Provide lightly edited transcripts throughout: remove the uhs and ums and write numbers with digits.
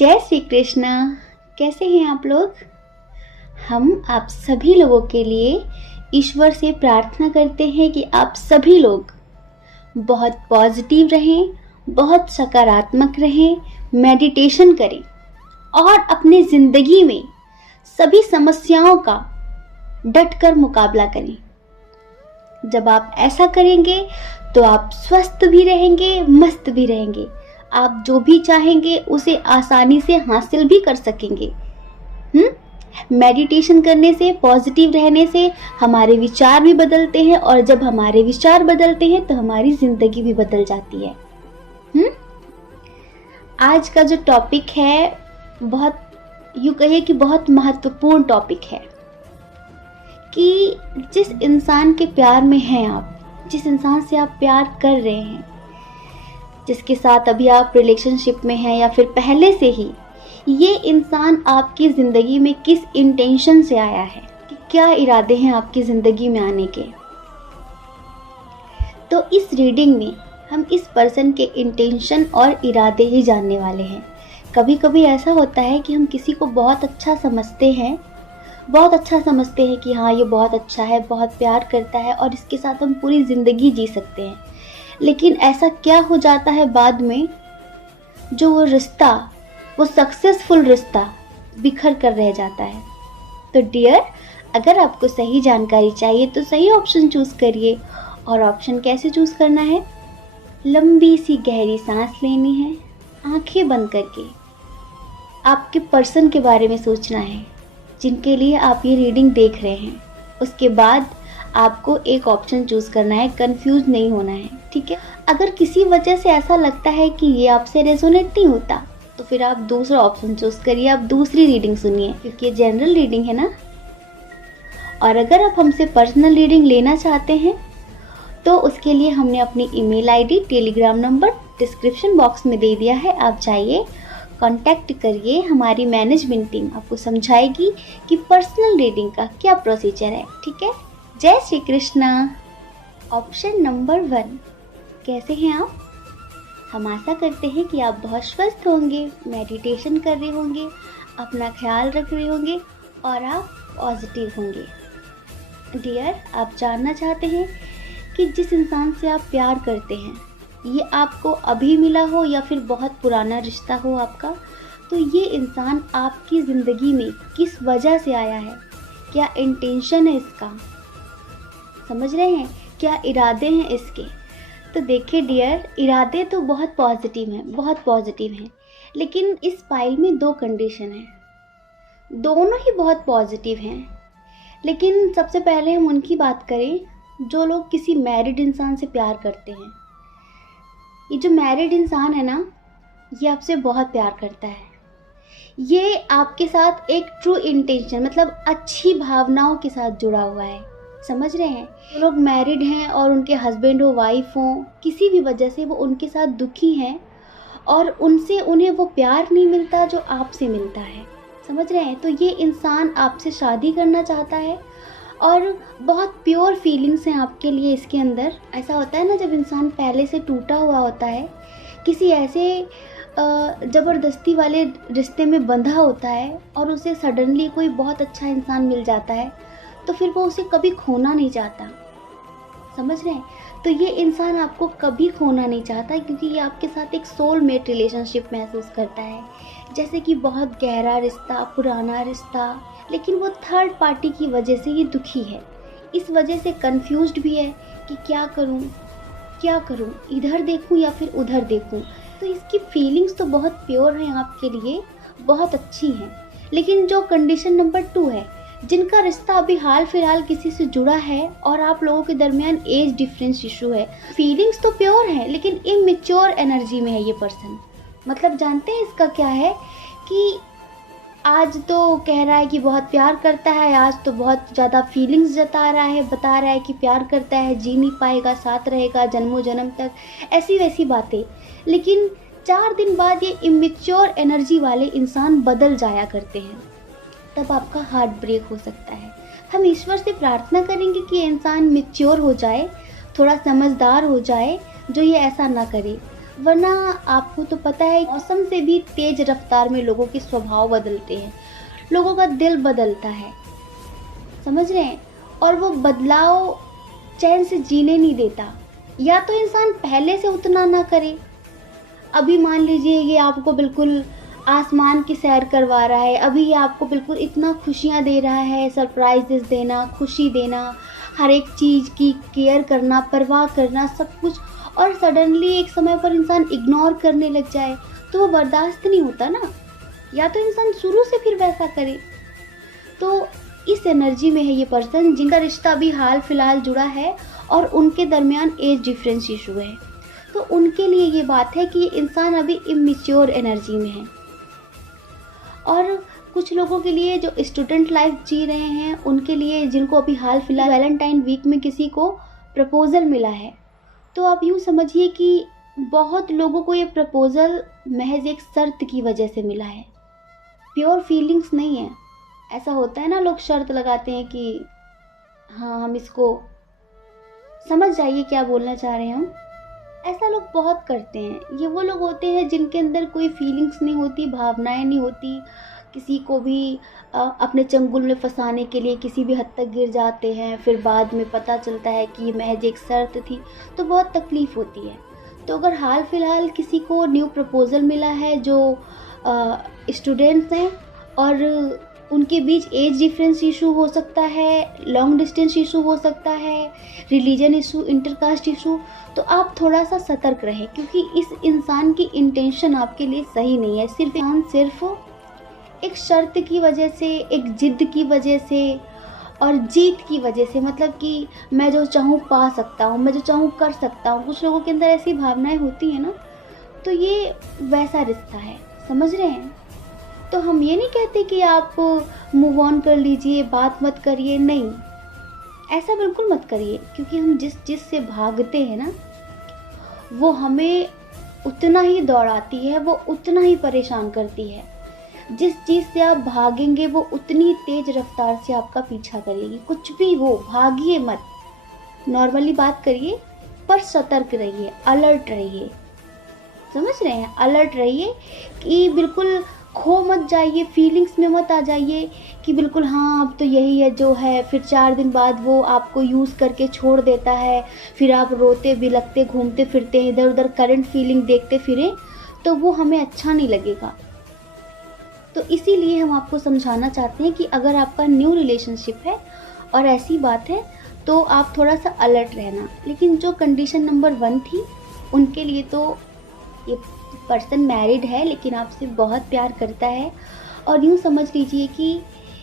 जय श्री कृष्णा। कैसे हैं आप लोग? हम आप सभी लोगों के लिए ईश्वर से प्रार्थना करते हैं कि आप सभी लोग बहुत पॉजिटिव रहें, बहुत सकारात्मक रहें, मेडिटेशन करें और अपने ज़िंदगी में सभी समस्याओं का डटकर मुकाबला करें। जब आप ऐसा करेंगे तो आप स्वस्थ भी रहेंगे, मस्त भी रहेंगे। आप जो भी चाहेंगे उसे आसानी से हासिल भी कर सकेंगे। मेडिटेशन करने से, पॉजिटिव रहने से हमारे विचार भी बदलते हैं और जब हमारे विचार बदलते हैं तो हमारी जिंदगी भी बदल जाती है। आज का जो टॉपिक है बहुत यूँ कहिए कि बहुत महत्वपूर्ण टॉपिक है कि जिस इंसान के प्यार में हैं आप, जिस इंसान से आप प्यार कर रहे हैं, जिसके साथ अभी आप रिलेशनशिप में हैं या फिर पहले से ही, ये इंसान आपकी ज़िंदगी में किस इंटेंशन से आया है, कि क्या इरादे हैं आपकी ज़िंदगी में आने के। तो इस रीडिंग में हम इस पर्सन के इंटेंशन और इरादे ही जानने वाले हैं। कभी कभी ऐसा होता है कि हम किसी को बहुत अच्छा समझते हैं, कि हाँ ये बहुत अच्छा है, बहुत प्यार करता है और इसके साथ हम पूरी ज़िंदगी जी सकते हैं। लेकिन ऐसा क्या हो जाता है बाद में, जो वो रिश्ता, वो सक्सेसफुल रिश्ता बिखर कर रह जाता है। तो डियर, अगर आपको सही जानकारी चाहिए तो सही ऑप्शन चूज़ करिए। और ऑप्शन कैसे चूज़ करना है? लंबी सी गहरी सांस लेनी है, आंखें बंद करके आपके पर्सन के बारे में सोचना है जिनके लिए आप ये रीडिंग देख रहे हैं। उसके बाद आपको एक ऑप्शन चूज़ करना है, कंफ्यूज नहीं होना है, ठीक है। अगर किसी वजह से ऐसा लगता है कि ये आपसे रेजोनेट नहीं होता तो फिर आप दूसरा ऑप्शन चूज़ करिए, आप दूसरी रीडिंग सुनिए, क्योंकि ये जनरल रीडिंग है ना। और अगर आप हमसे पर्सनल रीडिंग लेना चाहते हैं तो उसके लिए हमने अपनी email ID, Telegram number description box में दे दिया है। आप जाइए, कांटेक्ट करिए, हमारी मैनेजमेंट टीम आपको समझाएगी कि पर्सनल रीडिंग का क्या प्रोसीजर है, ठीक है। जय श्री कृष्णा। ऑप्शन नंबर 1, कैसे हैं आप? हम आशा करते हैं कि आप बहुत स्वस्थ होंगे, मेडिटेशन कर रहे होंगे, अपना ख्याल रख रहे होंगे और आप पॉजिटिव होंगे। डियर, आप जानना चाहते हैं कि जिस इंसान से आप प्यार करते हैं, ये आपको अभी मिला हो या फिर बहुत पुराना रिश्ता हो आपका, तो ये इंसान आपकी ज़िंदगी में किस वजह से आया है, क्या इंटेंशन है इसका, समझ रहे हैं, क्या इरादे हैं इसके। तो देखिए डियर, इरादे तो बहुत पॉजिटिव हैं, लेकिन इस फाइल में 2 कंडीशन हैं, दोनों ही बहुत पॉजिटिव हैं। लेकिन सबसे पहले हम उनकी बात करें जो लोग किसी मैरिड इंसान से प्यार करते हैं। ये जो मैरिड इंसान है ना, ये आपसे बहुत प्यार करता है, ये आपके साथ एक ट्रू इंटेंशन मतलब अच्छी भावनाओं के साथ जुड़ा हुआ है, समझ रहे हैं। जो लोग मैरिड हैं और उनके हस्बैंड हो, वाइफ हो, किसी भी वजह से वो उनके साथ दुखी हैं और उन्हें वो प्यार नहीं मिलता जो आपसे मिलता है, समझ रहे हैं। तो ये इंसान आपसे शादी करना चाहता है और बहुत प्योर फीलिंग्स हैं आपके लिए इसके अंदर। ऐसा होता है ना, जब इंसान पहले से टूटा हुआ होता है, किसी ऐसे ज़बरदस्ती वाले रिश्ते में बंधा होता है और उसे सडनली कोई बहुत अच्छा इंसान मिल जाता है तो फिर वो उसे कभी खोना नहीं चाहता, समझ रहे हैं। तो ये इंसान आपको कभी खोना नहीं चाहता, क्योंकि ये आपके साथ एक सोलमेट रिलेशनशिप महसूस करता है, जैसे कि बहुत गहरा रिश्ता, पुराना रिश्ता। लेकिन वो थर्ड पार्टी की वजह से ये दुखी है, इस वजह से कंफ्यूज्ड भी है कि क्या करूं, इधर देखूं या फिर उधर देखूं। तो इसकी फीलिंग्स तो बहुत प्योर हैं आपके लिए, बहुत अच्छी हैं। लेकिन जो कंडीशन नंबर 2 है, जिनका रिश्ता अभी हाल फिलहाल किसी से जुड़ा है और आप लोगों के दरमियान एज डिफरेंस इशू है, फीलिंग्स तो प्योर हैं लेकिन इमेच्योर एनर्जी में है ये पर्सन। मतलब जानते हैं इसका क्या है कि आज तो कह रहा है कि बहुत प्यार करता है, आज तो बहुत ज़्यादा फीलिंग्स जता रहा है, बता रहा है कि प्यार करता है, जी नहीं पाएगा, साथ रहेगा जन्मों जन्म तक, ऐसी वैसी बातें। लेकिन 4 दिन बाद ये इमेच्योर एनर्जी वाले इंसान बदल जाया करते हैं, तब आपका हार्ट ब्रेक हो सकता है। हम ईश्वर से प्रार्थना करेंगे कि इंसान मैच्योर हो जाए, थोड़ा समझदार हो जाए, जो ये ऐसा ना करे। वरना आपको तो पता है मौसम से भी तेज रफ्तार में लोगों के स्वभाव बदलते हैं, लोगों का दिल बदलता है, समझ रहे हैं? और वो बदलाव चैन से जीने नहीं देता। या तो इंसान पहले से उतना ना करे। अभी मान लीजिए ये आपको बिल्कुल आसमान की सैर करवा रहा है, अभी ये आपको बिल्कुल इतना खुशियाँ दे रहा है, सरप्राइजेस देना, खुशी देना, हर एक चीज़ की केयर करना, परवाह करना, सब कुछ, और सडनली एक समय पर इंसान इग्नोर करने लग जाए तो वो बर्दाश्त नहीं होता ना। या तो इंसान शुरू से फिर वैसा करे। तो इस एनर्जी में है ये पर्सन जिनका रिश्ता अभी हाल फिलहाल जुड़ा है और उनके दरमियान एज डिफरेंस इशू है। तो उनके लिए ये बात है कि ये इंसान अभी इमेच्योर एनर्जी में है। और कुछ लोगों के लिए जो स्टूडेंट लाइफ जी रहे हैं, उनके लिए जिनको अभी हाल फिलहाल वैलेंटाइन वीक में किसी को प्रपोज़ल मिला है, तो आप यूँ समझिए कि बहुत लोगों को ये प्रपोज़ल महज एक शर्त की वजह से मिला है, प्योर फीलिंग्स नहीं है। ऐसा होता है ना, लोग शर्त लगाते हैं कि हाँ हम इसको, समझ जाइए क्या बोलना चाह रहे हैं हम। ऐसा लोग बहुत करते हैं। ये वो लोग होते हैं जिनके अंदर कोई फीलिंग्स नहीं होती, भावनाएं नहीं होती, किसी को भी अपने चंगुल में फंसाने के लिए किसी भी हद तक गिर जाते हैं, फिर बाद में पता चलता है कि ये महज एक शर्त थी, तो बहुत तकलीफ़ होती है। तो अगर हाल फिलहाल किसी को न्यू प्रपोज़ल मिला है जो स्टूडेंट्स हैं और उनके बीच एज डिफरेंस इशू हो सकता है, लॉन्ग डिस्टेंस इशू हो सकता है, रिलीजन इशू, इंटरकास्ट इशू, तो आप थोड़ा सा सतर्क रहें, क्योंकि इस इंसान की इंटेंशन आपके लिए सही नहीं है। सिर्फ एक शर्त की वजह से, एक जिद की वजह से और जीत की वजह से, मतलब कि मैं जो चाहूँ पा सकता हूँ, मैं जो चाहूँ कर सकता हूँ, कुछ लोगों के अंदर ऐसी भावनाएं होती हैं ना, तो ये वैसा रिश्ता है, समझ रहे हैं? तो हम ये नहीं कहते कि आप मूव ऑन कर लीजिए, बात मत करिए, नहीं, ऐसा बिल्कुल मत करिए, क्योंकि हम जिस चीज़ से भागते हैं ना, वो हमें उतना ही दौड़ाती है, वो उतना ही परेशान करती है। जिस चीज़ से आप भागेंगे वो उतनी तेज रफ्तार से आपका पीछा करेगी। कुछ भी हो, भागिए मत, नॉर्मली बात करिए, पर सतर्क रहिए, अलर्ट रहिए, समझ रहे हैं? अलर्ट रहिए कि बिल्कुल खो मत जाइए, फीलिंग्स में मत आ जाइए कि बिल्कुल हाँ अब तो यही है जो है, फिर 4 दिन बाद वो आपको यूज़ करके छोड़ देता है, फिर आप रोते बिलखते घूमते फिरते इधर उधर करंट फीलिंग देखते फिरें, तो वो हमें अच्छा नहीं लगेगा। तो इसीलिए हम आपको समझाना चाहते हैं कि अगर आपका न्यू रिलेशनशिप है और ऐसी बात है तो आप थोड़ा सा अलर्ट रहना। लेकिन जो कंडीशन नंबर 1 थी, उनके लिए तो ये पर्सन मैरिड है लेकिन आपसे बहुत प्यार करता है, और यूँ समझ लीजिए कि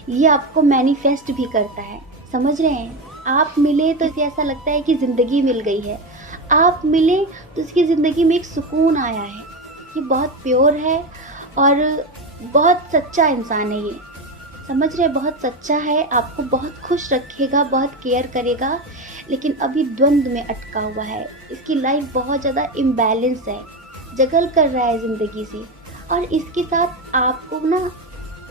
ये आपको मैनिफेस्ट भी करता है, समझ रहे हैं? आप मिले तो इसे ऐसा लगता है कि ज़िंदगी मिल गई है, आप मिले तो उसकी ज़िंदगी में एक सुकून आया है। ये बहुत प्योर है और बहुत सच्चा इंसान है ये, समझ रहे? बहुत सच्चा है, आपको बहुत खुश रखेगा, बहुत केयर करेगा, लेकिन अभी द्वंद्व में अटका हुआ है। इसकी लाइफ बहुत ज़्यादा इम्बैलेंस है, जगल कर रहा है ज़िंदगी से, और इसके साथ आपको ना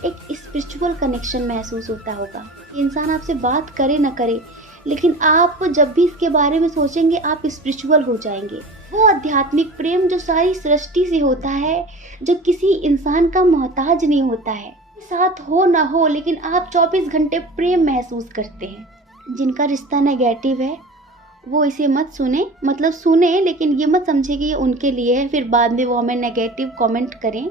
एक स्पिरिचुअल कनेक्शन महसूस होता होगा। इंसान आपसे बात करे ना करे, लेकिन आप जब भी इसके बारे में सोचेंगे आप स्पिरिचुअल हो जाएंगे। वो आध्यात्मिक प्रेम जो सारी सृष्टि से होता है, जो किसी इंसान का मोहताज नहीं होता है, साथ हो ना हो लेकिन आप 24 घंटे प्रेम महसूस करते हैं। जिनका रिश्ता नेगेटिव है वो इसे मत सुने, मतलब सुने लेकिन ये मत समझे कि ये उनके लिए है, फिर बाद में वो हमें नेगेटिव कमेंट करें।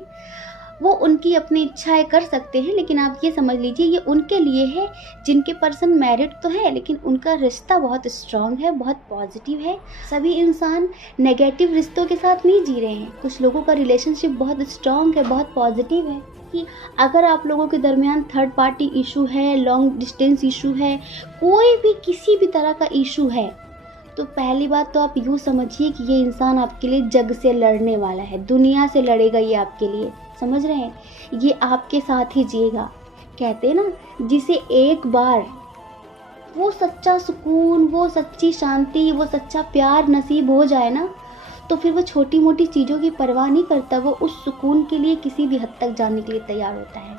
वो उनकी अपनी इच्छाएं कर सकते हैं, लेकिन आप ये समझ लीजिए ये उनके लिए है जिनके पर्सन मैरिड तो है लेकिन उनका रिश्ता बहुत स्ट्रांग है, बहुत पॉजिटिव है। सभी इंसान नेगेटिव रिश्तों के साथ नहीं जी रहे हैं। कुछ लोगों का रिलेशनशिप बहुत स्ट्रांग है, बहुत पॉजिटिव है। कि अगर आप लोगों के दरमियान थर्ड पार्टी इशू है, लॉन्ग डिस्टेंस इशू है, कोई भी किसी भी तरह का इशू है, तो पहली बात तो आप यूँ समझिए कि ये इंसान आपके लिए जग से लड़ने वाला है, दुनिया से लड़ेगा ये आपके लिए, समझ रहे हैं? ये आपके साथ ही जिएगा। कहते हैं ना, जिसे एक बार वो सच्चा सुकून, वो सच्ची शांति, वो सच्चा प्यार नसीब हो जाए ना, तो फिर वो छोटी मोटी चीज़ों की परवाह नहीं करता, वो उस सुकून के लिए किसी भी हद तक जाने के लिए तैयार होता है।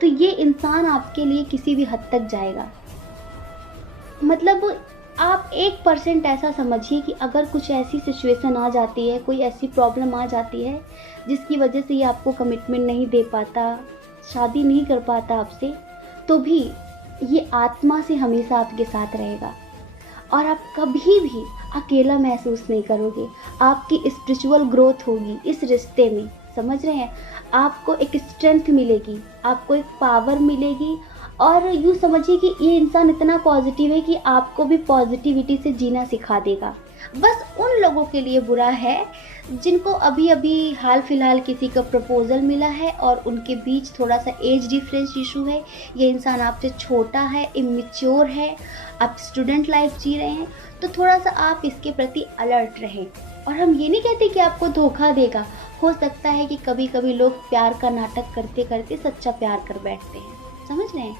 तो ये इंसान आपके लिए किसी भी हद तक जाएगा। मतलब आप 1% ऐसा समझिए कि अगर कुछ ऐसी सिचुएशन आ जाती है, कोई ऐसी प्रॉब्लम आ जाती है जिसकी वजह से ये आपको कमिटमेंट नहीं दे पाता, शादी नहीं कर पाता आपसे, तो भी ये आत्मा से हमेशा आपके साथ रहेगा और आप कभी भी अकेला महसूस नहीं करोगे। आपकी स्पिरिचुअल ग्रोथ होगी इस रिश्ते में, समझ रहे हैं? आपको एक स्ट्रेंथ मिलेगी, आपको एक पावर मिलेगी और यूँ समझिए कि ये इंसान इतना पॉजिटिव है कि आपको भी पॉजिटिविटी से जीना सिखा देगा। बस उन लोगों के लिए बुरा है जिनको अभी अभी हाल फिलहाल किसी का प्रपोज़ल मिला है और उनके बीच थोड़ा सा एज डिफरेंस इशू है, ये इंसान आपसे छोटा है, इमेच्योर है, आप स्टूडेंट लाइफ जी रहे हैं, तो थोड़ा सा आप इसके प्रति अलर्ट रहें। और हम ये नहीं कहते कि आपको धोखा देगा, हो सकता है कि कभी कभी लोग प्यार का नाटक करते करते सच्चा प्यार कर बैठते हैं, समझ रहे हैं?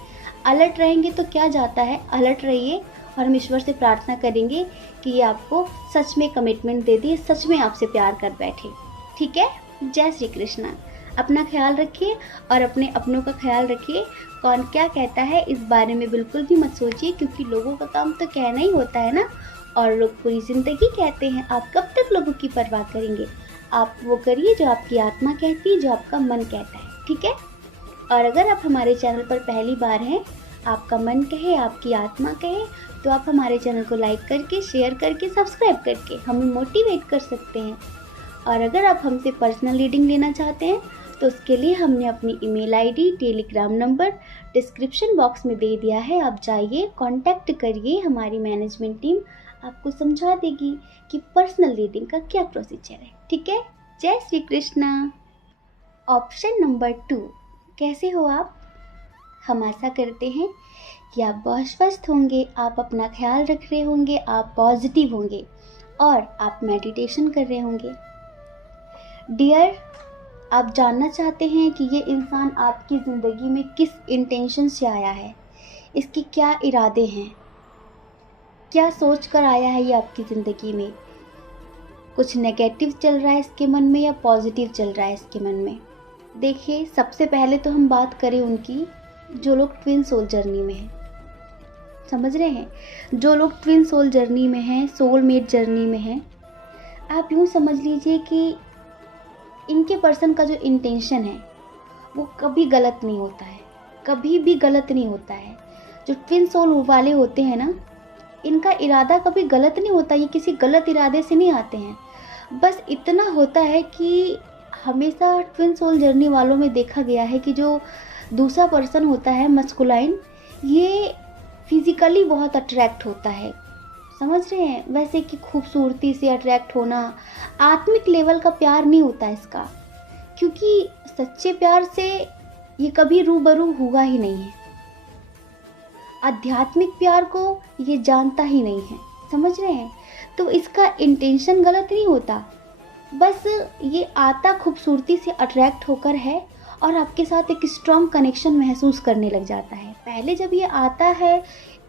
अलर्ट रहेंगे तो क्या जाता है, अलर्ट रहिए और हम ईश्वर से प्रार्थना करेंगे कि ये आपको सच में कमिटमेंट दे दे, सच में आपसे प्यार कर बैठे। ठीक है? जय श्री कृष्णा। अपना ख्याल रखिए और अपने अपनों का ख्याल रखिए। कौन क्या कहता है इस बारे में बिल्कुल भी मत सोचिए, क्योंकि लोगों का काम तो कहना ही होता है ना, और लोग पूरी ज़िंदगी कहते हैं। आप कब तक लोगों की परवाह करेंगे? आप वो करिए जो आपकी आत्मा कहती है, जो आपका मन कहता है। ठीक है? और अगर आप हमारे चैनल पर पहली बार हैं, आपका मन कहे, आपकी आत्मा कहे, तो आप हमारे चैनल को लाइक करके, शेयर करके, सब्सक्राइब करके हमें मोटिवेट कर सकते हैं। और अगर आप हमसे पर्सनल रीडिंग लेना चाहते हैं तो उसके लिए हमने अपनी email ID, Telegram number description box में दे दिया है। आप जाइए, कांटेक्ट करिए, हमारी मैनेजमेंट टीम आपको समझा देगी कि पर्सनल रीडिंग का क्या प्रोसीजर है। ठीक है? जय श्री कृष्णा। ऑप्शन नंबर 2, कैसे हो आप? हम आशा करते हैं कि आप बहुत स्वस्थ होंगे, आप अपना ख्याल रख रहे होंगे, आप पॉजिटिव होंगे और आप मेडिटेशन कर रहे होंगे। डियर, आप जानना चाहते हैं कि ये इंसान आपकी ज़िंदगी में किस इंटेंशन से आया है, इसके क्या इरादे हैं, क्या सोच कर आया है ये आपकी ज़िंदगी में। कुछ नेगेटिव चल रहा है इसके मन में या पॉजिटिव चल रहा है इसके मन में। देखिए, सबसे पहले तो हम बात करें उनकी जो लोग ट्विन सोल जर्नी में हैं, समझ रहे हैं? जो लोग ट्विन सोल जर्नी में हैं, सोलमेट जर्नी में हैं, आप यूँ समझ लीजिए कि इनके पर्सन का जो इंटेंशन है वो कभी गलत नहीं होता है, कभी भी गलत नहीं होता है। जो ट्विन सोल वाले होते हैं ना, इनका इरादा कभी गलत नहीं होता, ये किसी गलत इरादे से नहीं आते हैं। बस इतना होता है कि हमेशा ट्विन सोल जर्नी वालों में देखा गया है कि जो दूसरा पर्सन होता है मस्कुलाइन, ये फिज़िकली बहुत अट्रैक्ट होता है, समझ रहे हैं? वैसे कि खूबसूरती से अट्रैक्ट होना, आत्मिक लेवल का प्यार नहीं होता इसका, क्योंकि सच्चे प्यार से ये कभी रूबरू हुआ ही नहीं है। आध्यात्मिक प्यार को ये जानता ही नहीं है, समझ रहे हैं? तो इसका इंटेंशन गलत नहीं होता, बस ये आता खूबसूरती से अट्रैक्ट होकर है और आपके साथ एक स्ट्रॉन्ग कनेक्शन महसूस करने लग जाता है। पहले जब ये आता है,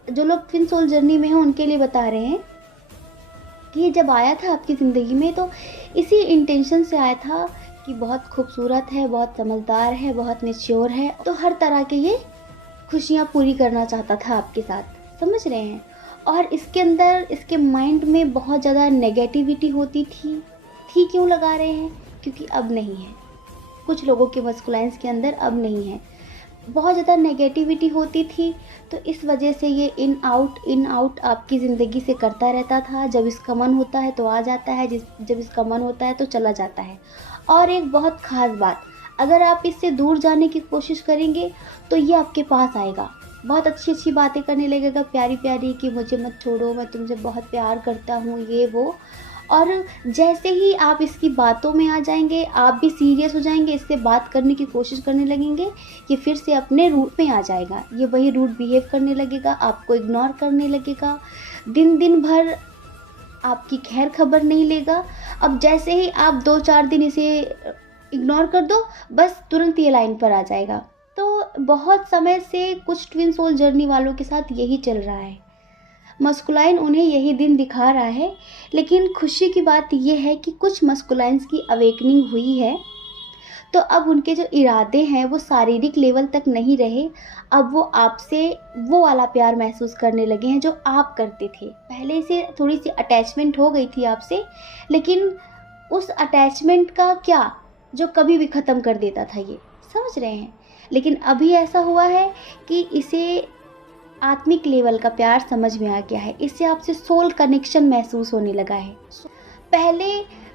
जो लोग ट्विन सोल जर्नी में हैं उनके लिए बता रहे हैं कि ये जब आया था आपकी ज़िंदगी में तो इसी इंटेंशन से आया था कि बहुत खूबसूरत है, बहुत समझदार है, बहुत मैच्योर है, तो हर तरह के ये खुशियाँ पूरी करना चाहता था आपके साथ, समझ रहे हैं? और इसके अंदर, इसके माइंड में बहुत ज़्यादा नेगेटिविटी होती थी। क्यों लगा रहे हैं? क्योंकि अब नहीं है, कुछ लोगों के मस्कुलाइंस के अंदर अब नहीं है, बहुत ज़्यादा नेगेटिविटी होती थी, तो इस वजह से ये इन आउट आपकी ज़िंदगी से करता रहता था। जब इसका मन होता है तो आ जाता है, जब इसका मन होता है तो चला जाता है। और एक बहुत ख़ास बात, अगर आप इससे दूर जाने की कोशिश करेंगे तो ये आपके पास आएगा, बहुत अच्छी अच्छी बातें करने लगेगा, प्यारी प्यारी, कि मुझे मत छोड़ो, मैं तुमसे बहुत प्यार करता हूँ, ये वो। और जैसे ही आप इसकी बातों में आ जाएंगे, आप भी सीरियस हो जाएंगे, इससे बात करने की कोशिश करने लगेंगे, ये फिर से अपने रूट में आ जाएगा, ये वही रूट बिहेव करने लगेगा, आपको इग्नोर करने लगेगा, दिन भर आपकी खैर खबर नहीं लेगा। अब जैसे ही आप 2-4 दिन इसे इग्नोर कर दो, बस तुरंत ये लाइन पर आ जाएगा। तो बहुत समय से कुछ ट्विन सोल जर्नी वालों के साथ यही चल रहा है, मस्कुलाइन उन्हें यही दिन दिखा रहा है। लेकिन खुशी की बात यह है कि कुछ मस्कुलाइंस की अवेकनिंग हुई है, तो अब उनके जो इरादे हैं वो शारीरिक लेवल तक नहीं रहे, अब वो आपसे वो वाला प्यार महसूस करने लगे हैं जो आप करते थे। पहले से थोड़ी सी अटैचमेंट हो गई थी आपसे, लेकिन उस अटैचमेंट का क्या जो कभी भी ख़त्म कर देता था ये, समझ रहे हैं। लेकिन अभी ऐसा हुआ है कि इसे आत्मिक लेवल का प्यार समझ में आ गया है, इससे आपसे सोल कनेक्शन महसूस होने लगा है। पहले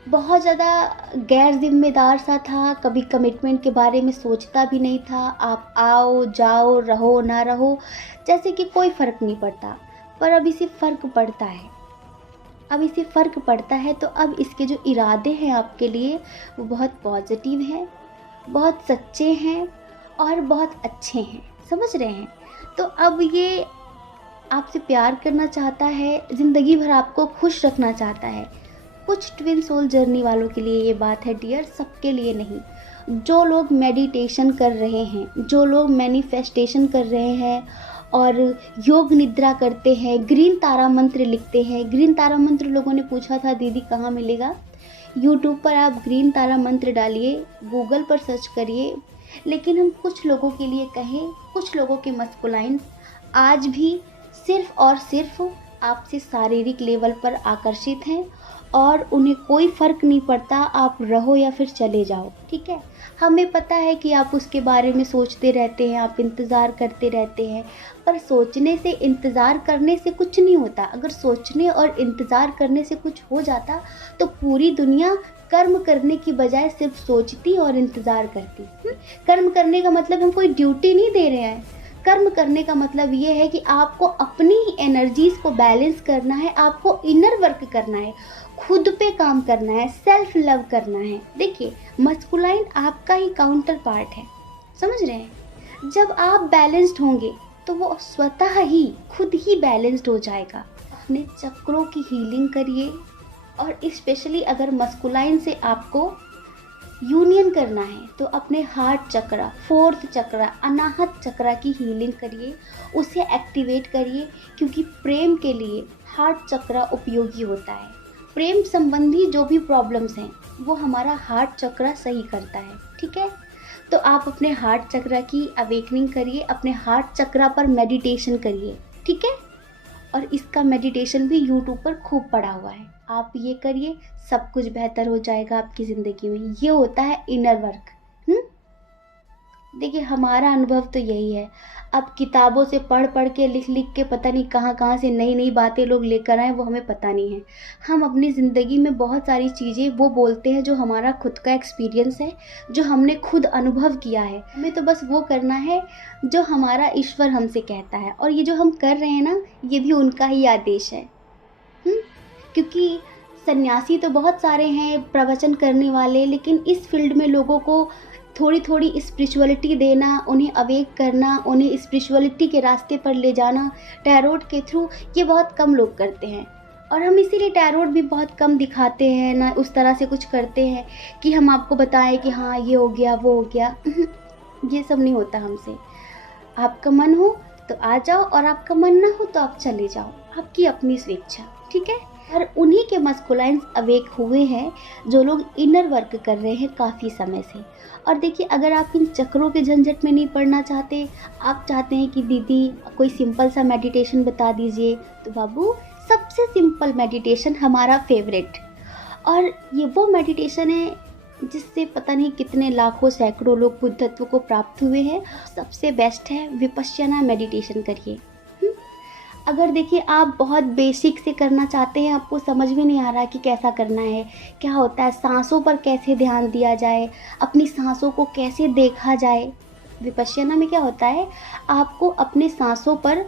बहुत ज़्यादा गैर जिम्मेदार सा था, कभी कमिटमेंट के बारे में सोचता भी नहीं था, आप आओ जाओ रहो ना रहो जैसे कि कोई फ़र्क नहीं पड़ता। पर अब इसे फ़र्क पड़ता है, तो अब इसके जो इरादे हैं आपके लिए वो बहुत पॉजिटिव हैं, बहुत सच्चे हैं और बहुत अच्छे हैं, समझ रहे हैं। तो अब ये आपसे प्यार करना चाहता है, ज़िंदगी भर आपको खुश रखना चाहता है। कुछ ट्विन सोल जर्नी वालों के लिए ये बात है डियर, सबके लिए नहीं। जो लोग मेडिटेशन कर रहे हैं, जो लोग मैनिफेस्टेशन कर रहे हैं और योग निद्रा करते हैं, ग्रीन तारा मंत्र लिखते हैं। ग्रीन तारा मंत्र लोगों ने पूछा था दीदी कहाँ मिलेगा, यूट्यूब पर आप ग्रीन तारा मंत्र डालिए, गूगल पर सर्च करिए। लेकिन हम कुछ लोगों के लिए कहें, कुछ लोगों के मस्कुलाइन आज भी सिर्फ़ और सिर्फ आपसे शारीरिक लेवल पर आकर्षित हैं और उन्हें कोई फ़र्क नहीं पड़ता आप रहो या फिर चले जाओ, ठीक है। हमें पता है कि आप उसके बारे में सोचते रहते हैं, आप इंतज़ार करते रहते हैं, पर सोचने से इंतज़ार करने से कुछ नहीं होता। अगर सोचने और इंतज़ार करने से कुछ हो जाता तो पूरी दुनिया कर्म करने की बजाय सिर्फ सोचती और इंतज़ार करती। कर्म करने का मतलब हम कोई ड्यूटी नहीं दे रहे हैं। कर्म करने का मतलब ये है कि आपको अपनी ही एनर्जीज़ को बैलेंस करना है, आपको इनर वर्क करना है, खुद पे काम करना है, सेल्फ लव करना है। देखिए मस्कुलाइन आपका ही काउंटर पार्ट है, समझ रहे हैं। जब आप बैलेंस्ड होंगे तो वो स्वतः ही खुद ही बैलेंस्ड हो जाएगा। अपने चक्रों की हीलिंग करिए और स्पेशली अगर मस्कुलाइन से आपको यूनियन करना है तो अपने हार्ट चक्रा, फोर्थ चक्रा, अनाहत चक्रा की हीलिंग करिए, उसे एक्टिवेट करिए, क्योंकि प्रेम के लिए हार्ट चक्रा उपयोगी होता है। प्रेम संबंधी जो भी प्रॉब्लम्स हैं वो हमारा हार्ट चक्रा सही करता है, ठीक है। तो आप अपने हार्ट चक्रा की अवेकनिंग करिए, अपने हार्ट चक्रा पर मेडिटेशन करिए, ठीक है। और इसका मेडिटेशन भी यूट्यूब पर खूब पड़ा हुआ है, आप ये करिए, सब कुछ बेहतर हो जाएगा आपकी ज़िंदगी में। ये होता है इनर वर्क। देखिए हमारा अनुभव तो यही है। अब किताबों से पढ़ पढ़ के, लिख लिख के पता नहीं कहाँ कहाँ से नई नई बातें लोग लेकर आए, वो हमें पता नहीं है। हम अपनी ज़िंदगी में बहुत सारी चीज़ें वो बोलते हैं जो हमारा खुद का एक्सपीरियंस है, जो हमने खुद अनुभव किया है। हमें तो बस वो करना है जो हमारा ईश्वर हमसे कहता है, और ये जो हम कर रहे हैं ना, ये भी उनका ही आदेश है। क्योंकि सन्यासी तो बहुत सारे हैं, प्रवचन करने वाले, लेकिन इस फील्ड में लोगों को थोड़ी थोड़ी स्पिरिचुअलिटी देना, उन्हें अवेक करना, उन्हें स्पिरिचुअलिटी के रास्ते पर ले जाना टैरोट के थ्रू, ये बहुत कम लोग करते हैं। और हम इसीलिए टैरोट भी बहुत कम दिखाते हैं ना, उस तरह से कुछ करते हैं कि हम आपको बताएं कि हाँ ये हो गया वो हो गया। ये सब नहीं होता हमसे। आपका मन हो तो आ जाओ और आपका मन ना हो तो आप चले जाओ, आपकी अपनी स्वेच्छा, ठीक है। और उन्हीं के मस्कुलाइन्स अवेक हुए हैं जो लोग इनर वर्क कर रहे हैं काफ़ी समय से। और देखिए अगर आप इन चक्रों के झंझट में नहीं पड़ना चाहते, आप चाहते हैं कि दीदी कोई सिंपल सा मेडिटेशन बता दीजिए, तो बाबू सबसे सिंपल मेडिटेशन हमारा फेवरेट, और ये वो मेडिटेशन है जिससे पता नहीं कितने लाखों सैकड़ों लोग बुद्धत्व को प्राप्त हुए हैं। सबसे बेस्ट है विपश्यना मेडिटेशन करिए। अगर देखिए आप बहुत बेसिक से करना चाहते हैं, आपको समझ में नहीं आ रहा कि कैसा करना है, क्या होता है, सांसों पर कैसे ध्यान दिया जाए, अपनी सांसों को कैसे देखा जाए। विपश्यना में क्या होता है, आपको अपने सांसों पर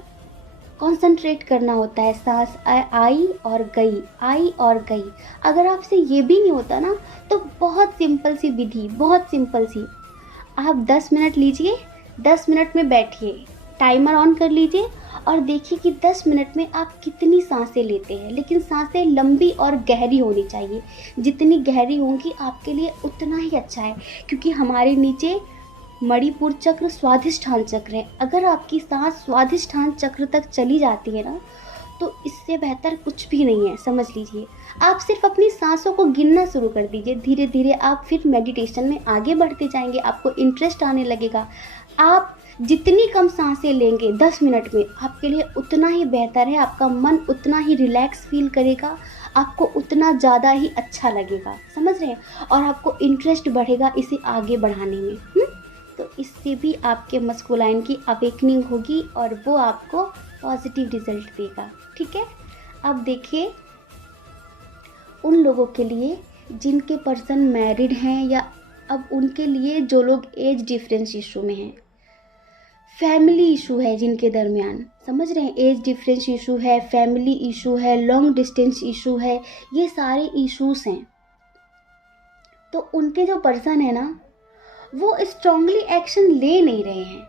कंसंट्रेट करना होता है। सांस आई और गई, आई और गई। अगर आपसे ये भी नहीं होता ना, तो बहुत सिंपल सी विधि, बहुत सिंपल सी, आप 10 मिनट लीजिए, 10 मिनट में बैठिए, टाइमर ऑन कर लीजिए और देखिए कि 10 मिनट में आप कितनी सांसें लेते हैं। लेकिन सांसें लंबी और गहरी होनी चाहिए, जितनी गहरी होंगी आपके लिए उतना ही अच्छा है, क्योंकि हमारे नीचे मणिपुर चक्र स्वाधिष्ठान चक्र है। अगर आपकी सांस स्वाधिष्ठान चक्र तक चली जाती है ना, तो इससे बेहतर कुछ भी नहीं है, समझ लीजिए। आप सिर्फ अपनी सांसों को गिनना शुरू कर दीजिए, धीरे धीरे आप फिर मेडिटेशन में आगे बढ़ते जाएंगे, आपको इंटरेस्ट आने लगेगा। आप जितनी कम सांसें लेंगे 10 मिनट में, आपके लिए उतना ही बेहतर है, आपका मन उतना ही रिलैक्स फील करेगा, आपको उतना ज़्यादा ही अच्छा लगेगा, समझ रहे हैं, और आपको इंटरेस्ट बढ़ेगा इसे आगे बढ़ाने में। तो इससे भी आपके मस्कुलाइन की अवेकनिंग होगी और वो आपको पॉजिटिव रिजल्ट देगा, ठीक है। अब देखिए, उन लोगों के लिए जिनके पर्सन मैरिड हैं, या अब उनके लिए जो लोग एज डिफरेंस इशू में हैं, फैमिली इशू है जिनके दरमियान, समझ रहे हैं, एज डिफरेंस इशू है, फैमिली इशू है, लॉन्ग डिस्टेंस इशू है, ये सारे इश्यूज हैं। तो उनके जो पर्सन है ना, वो स्ट्रांगली एक्शन ले नहीं रहे हैं।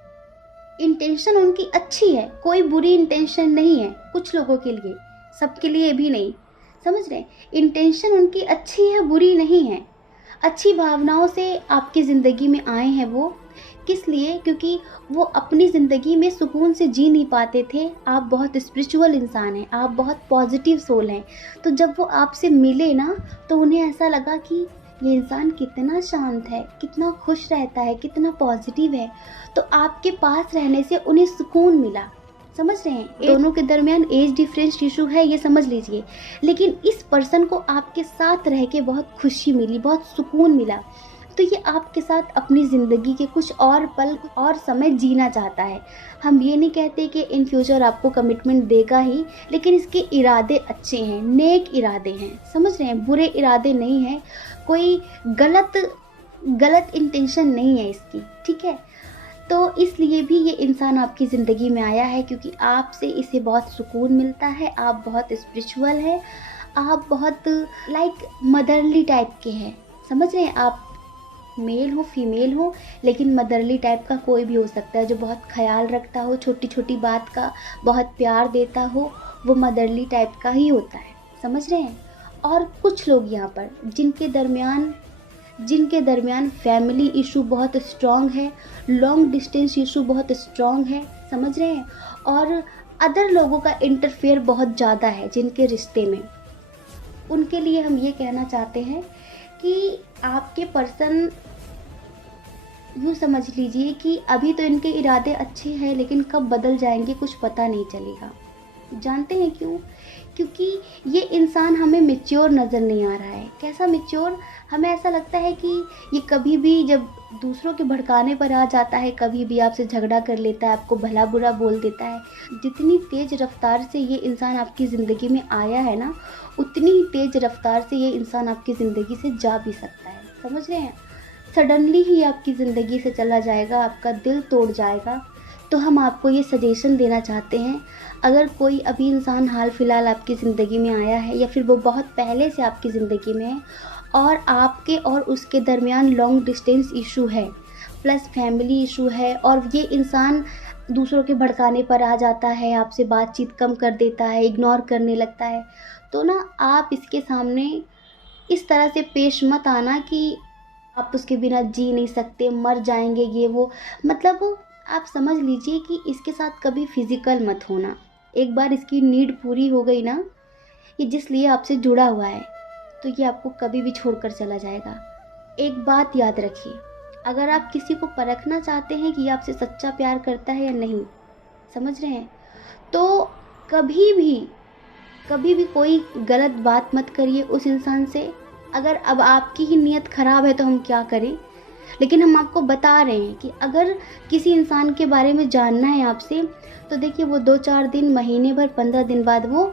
इंटेंशन उनकी अच्छी है, कोई बुरी इंटेंशन नहीं है, कुछ लोगों के लिए, सबके लिए भी नहीं, समझ रहे हैं। इंटेंशन उनकी अच्छी है, बुरी नहीं है, अच्छी भावनाओं से आपकी ज़िंदगी में आए हैं वो। किस लिए? क्योंकि वो अपनी ज़िंदगी में सुकून से जी नहीं पाते थे। आप बहुत स्पिरिचुअल इंसान हैं, आप बहुत पॉजिटिव सोल हैं, तो जब वो आपसे मिले ना, तो उन्हें ऐसा लगा कि ये इंसान कितना शांत है, कितना खुश रहता है, कितना पॉजिटिव है, तो आपके पास रहने से उन्हें सुकून मिला, समझ रहे हैं। दोनों के दरमियान एज डिफरेंस इशू है, ये समझ लीजिए, लेकिन इस पर्सन को आपके साथ रह के बहुत खुशी मिली, बहुत सुकून मिला, तो ये आपके साथ अपनी ज़िंदगी के कुछ और पल और समय जीना चाहता है। हम ये नहीं कहते कि इन फ्यूचर आपको कमिटमेंट देगा ही, लेकिन इसके इरादे अच्छे हैं, नेक इरादे हैं, समझ रहे हैं, बुरे इरादे नहीं हैं, कोई गलत इंटेंशन नहीं है इसकी, ठीक है। तो इसलिए भी ये इंसान आपकी ज़िंदगी में आया है, क्योंकि आपसे इसे बहुत सुकून मिलता है, आप बहुत स्पिरिचुअल हैं, आप बहुत लाइक मदरली टाइप के हैं, समझ रहे हैं। आप मेल हो फीमेल हो, लेकिन मदरली टाइप का कोई भी हो सकता है, जो बहुत ख्याल रखता हो, छोटी छोटी बात का बहुत प्यार देता हो, वो मदरली टाइप का ही होता है, समझ रहे हैं। और कुछ लोग यहाँ पर जिनके दरमियान फैमिली इशू बहुत स्ट्रॉन्ग है, लॉन्ग डिस्टेंस इशू बहुत स्ट्रॉन्ग है, समझ रहे हैं, और अदर लोगों का इंटरफेयर बहुत ज़्यादा है जिनके रिश्ते में, उनके लिए हम ये कहना चाहते हैं कि आपके पर्सन, यूँ समझ लीजिए कि अभी तो इनके इरादे अच्छे हैं, लेकिन कब बदल जाएंगे कुछ पता नहीं चलेगा। जानते हैं क्यों? क्योंकि ये इंसान हमें मैच्योर नज़र नहीं आ रहा है। कैसा मैच्योर? हमें ऐसा लगता है कि ये कभी भी जब दूसरों के भड़काने पर आ जाता है, कभी भी आपसे झगड़ा कर लेता है, आपको भला बुरा बोल देता है। जितनी तेज़ रफ्तार से ये इंसान आपकी ज़िंदगी में आया है ना, उतनी ही तेज़ रफ्तार से ये इंसान आपकी ज़िंदगी से जा भी सकता है, समझ रहे हैं। सडनली ही आपकी ज़िंदगी से चला जाएगा, आपका दिल तोड़ जाएगा। तो हम आपको ये सजेशन देना चाहते हैं, अगर कोई अभी इंसान हाल फिलहाल आपकी ज़िंदगी में आया है, या फिर वो बहुत पहले से आपकी ज़िंदगी में है, और आपके और उसके दरमियान लॉन्ग डिस्टेंस इशू है, प्लस फैमिली इशू है, और ये इंसान दूसरों के भड़काने पर आ जाता है, आपसे बातचीत कम कर देता है, इग्नोर करने लगता है, तो ना आप इसके सामने इस तरह से पेश मत आना कि आप उसके बिना जी नहीं सकते, मर जाएंगे, ये वो, मतलब आप समझ लीजिए कि इसके साथ कभी फिज़िकल मत होना। एक बार इसकी नीड पूरी हो गई ना, ये जिस लिए आपसे जुड़ा हुआ है, तो ये आपको कभी भी छोड़कर चला जाएगा। एक बात याद रखिए, अगर आप किसी को परखना चाहते हैं कि आपसे सच्चा प्यार करता है या नहीं, समझ रहे हैं, तो कभी भी कोई गलत बात मत करिए उस इंसान से। अगर अब आपकी ही नीयत ख़राब है तो हम क्या करें, लेकिन हम आपको बता रहे हैं कि अगर किसी इंसान के बारे में जानना है आपसे, तो देखिए वो 2-4 दिन, महीने भर, 15 दिन बाद वो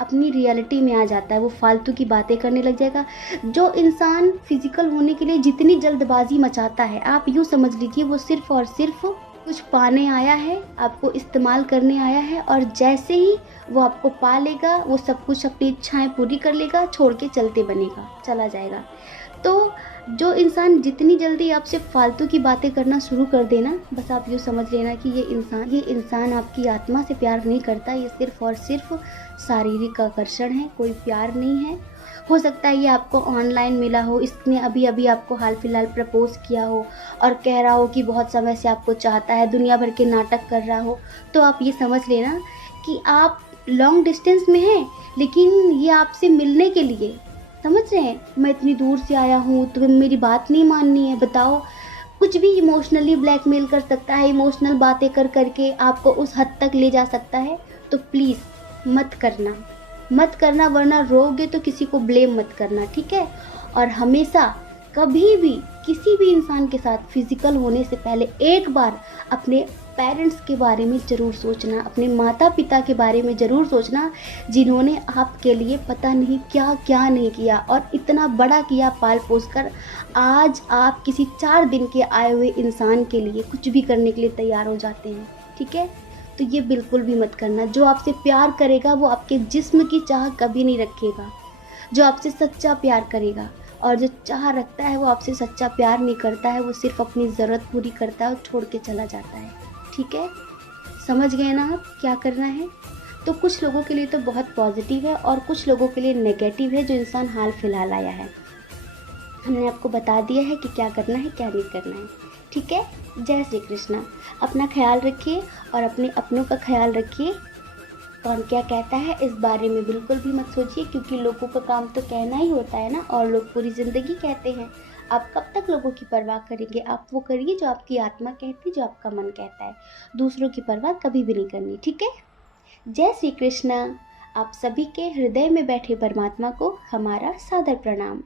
अपनी रियलिटी में आ जाता है, वो फालतू की बातें करने लग जाएगा। जो इंसान फिजिकल होने के लिए जितनी जल्दबाजी मचाता है, आप यूँ समझ लीजिए वो सिर्फ़ और सिर्फ कुछ पाने आया है, आपको इस्तेमाल करने आया है, और जैसे ही वो आपको पा लेगा, वो सब कुछ अपनी इच्छाएं पूरी कर लेगा, छोड़ के चला जाएगा। तो जो इंसान जितनी जल्दी आपसे फालतू की बातें करना शुरू कर देना, बस आप यूँ समझ लेना कि ये इंसान आपकी आत्मा से प्यार नहीं करता, ये सिर्फ़ और सिर्फ शारीरिक आकर्षण है, कोई प्यार नहीं है। हो सकता है ये आपको ऑनलाइन मिला हो, इसने अभी अभी आपको हाल फिलहाल प्रपोज किया हो और कह रहा हो कि बहुत समय से आपको चाहता है, दुनिया भर के नाटक कर रहा हो, तो आप ये समझ लेना कि आप लॉन्ग डिस्टेंस में है, लेकिन ये आपसे मिलने के लिए, समझ रहे हैं, मैं इतनी दूर से आया हूँ, तुम्हें मेरी बात नहीं माननी है, बताओ। कुछ भी इमोशनली ब्लैकमेल कर सकता है, इमोशनल बातें कर करके आपको उस हद तक ले जा सकता है। तो प्लीज़ मत करना, मत करना, वरना रोगे तो किसी को ब्लेम मत करना, ठीक है। और हमेशा कभी भी किसी भी इंसान के साथ फिजिकल होने से पहले एक बार अपने पेरेंट्स के बारे में ज़रूर सोचना, अपने माता पिता के बारे में ज़रूर सोचना, जिन्होंने आपके लिए पता नहीं क्या क्या नहीं किया और इतना बड़ा किया पाल पोस कर। आज आप किसी 4 दिन के आए हुए इंसान के लिए कुछ भी करने के लिए तैयार हो जाते हैं, ठीक है। तो ये बिल्कुल भी मत करना। जो आपसे प्यार करेगा वो आपके जिस्म की चाह कभी नहीं रखेगा, जो आपसे सच्चा प्यार करेगा। और जो चाह रखता है वो आपसे सच्चा प्यार नहीं करता है, वो सिर्फ अपनी ज़रूरत पूरी करता है और छोड़ के चला जाता है, ठीक है। समझ गए ना आप क्या करना है। तो कुछ लोगों के लिए तो बहुत पॉजिटिव है और कुछ लोगों के लिए नेगेटिव है, जो इंसान हाल फिलहाल आया है। हमने आपको बता दिया है कि क्या करना है क्या नहीं करना है, ठीक है। जय श्री कृष्णा। अपना ख्याल रखिए और अपने अपनों का ख्याल रखिए। कौन क्या कहता है इस बारे में बिल्कुल भी मत सोचिए, क्योंकि लोगों का काम तो कहना ही होता है ना, और लोग पूरी ज़िंदगी कहते हैं। आप कब तक लोगों की परवाह करेंगे। आप वो करिए जो आपकी आत्मा कहती है, जो आपका मन कहता है। दूसरों की परवाह कभी भी नहीं करनी, ठीक है। जय श्री कृष्णा। आप सभी के हृदय में बैठे परमात्मा को हमारा सादर प्रणाम।